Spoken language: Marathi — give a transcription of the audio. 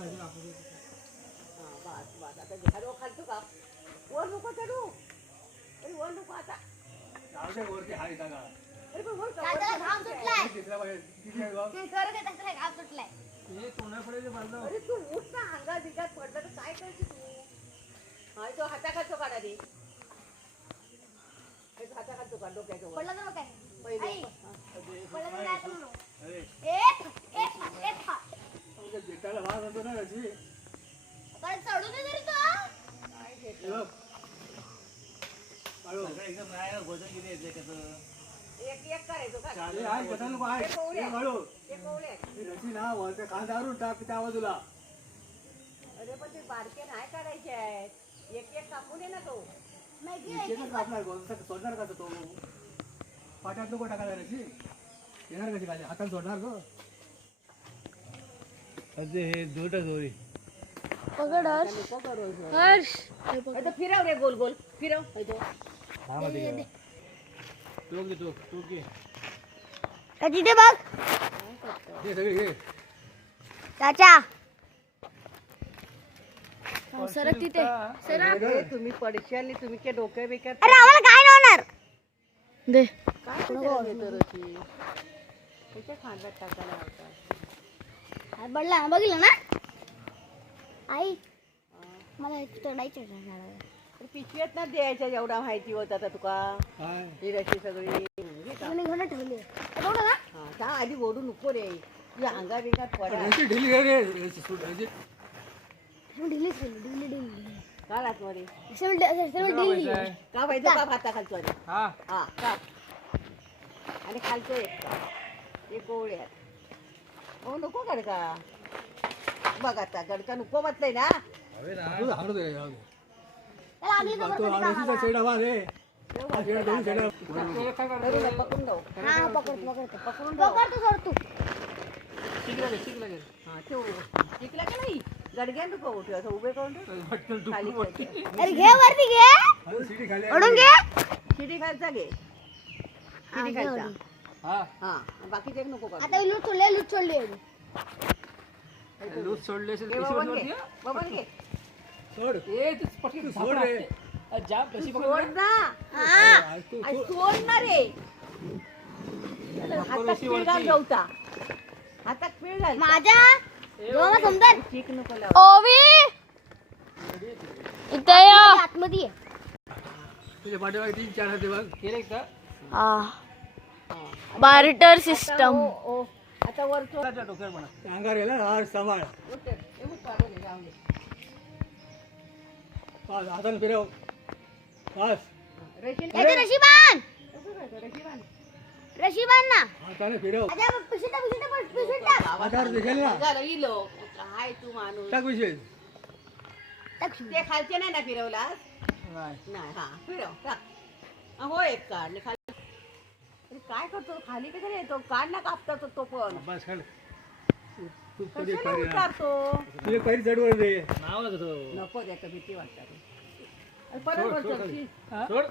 आता झाडो खालतो का वर नको चढू अरे वर नको आता वरती हाय जागा अरे पण वर घाम सुटलाय अरे कर के त्याला घाम सुटलाय तू उठ ना अंगा बिगात पडलं तर काय करते तू हाय तो हाताखालचो काढा दे हाताखालचो काढ डोक्याचो पडला तर काय पहिले पडला तर काय करू अरे ए बेटाला भाग होतो ना रजी पण चढू दे तरी तो काय घेतलं एकदम नाही वजन किती येते त्याचं एक एक करायचो का चालेल आहे बदल काय ते कोवळे रजी ना वरते कांदा आणून टाक त्या बाजूला अरे पण ते बारके नाही काढायचे आहेत एक एक कापून ये ना तो एकच कापणार सोडणार का तो पाट्यात नको टाकायला रजी येणार कशी काय हातात सोडणार गो अरे हे जोडच होई पकड हर्ष आता फिरव रे गोल गोल फिरव हा मध्ये तो घे तिथे बघ हे सगळे घे चाचा सरक तिथे सरक अरे तुम्ही पडशाली तुम्ही के डोक्या बेकार अरे आम्हाला काय नाही होणार दे काय घेतो रची त्याच्या खांद्यात टाकायला लावतात बडला बघितलं ना आई मला चढायचं झाडावर पिशव्यात ना द्यायच्या एवढा माहिती होता आता तुका ही रशी सगळी घेऊन ठेवली बघ ना हा त्या आधी ओढू नको रे या अंगा बिगात पडा ढिली काल आतमध्ये ढिली का पाहिजे का भाता खालचो आधी हा हा का आणि खालचो एक का एक गोळ्या हो नको गडका बघ आता गडका नको म्हटलंय ना पकडून जाऊ पकडून तू शिकला का नाही गडग्या नको उठू असं उभे करून खाली अरे घे वरती घे ओढून घे शिडी खालचा घे शिडी खालचा हा बाकीचे नको का आता लूट सोडली लूज सोडले बाबा घे सोड ए तू पटकन सोड रे जा कशी सोड ना हा सोड ना रे हातात पीळ घाल गवता हातात पीळ घाल माझ्या जोमा समजन चिक नको लाव ओवी इथे या आतमध्ये तुझ्या पाठीमागे 3-4 हाते बघ केले का बार्टर सिस्टम आता वर डोक्यावर म्हणा अंगार गेला हार सांभाळ हाताने फिरव पास रशी बांध ना हाताने फिरव पिशवीत हातावर दिसेल ना काय तू माणूस टाक विषय ते खालचे नाही ना फिरवला नाही हा फिरव टाक हो एक काढ खाली अरे काय करतो खाली कशाला येतो काढ ना कापता तो पण बस खाल तू कशाला उतारतो तुझे काही चढवर दे नाव नको त्याचं भीती वाटतात परत सोड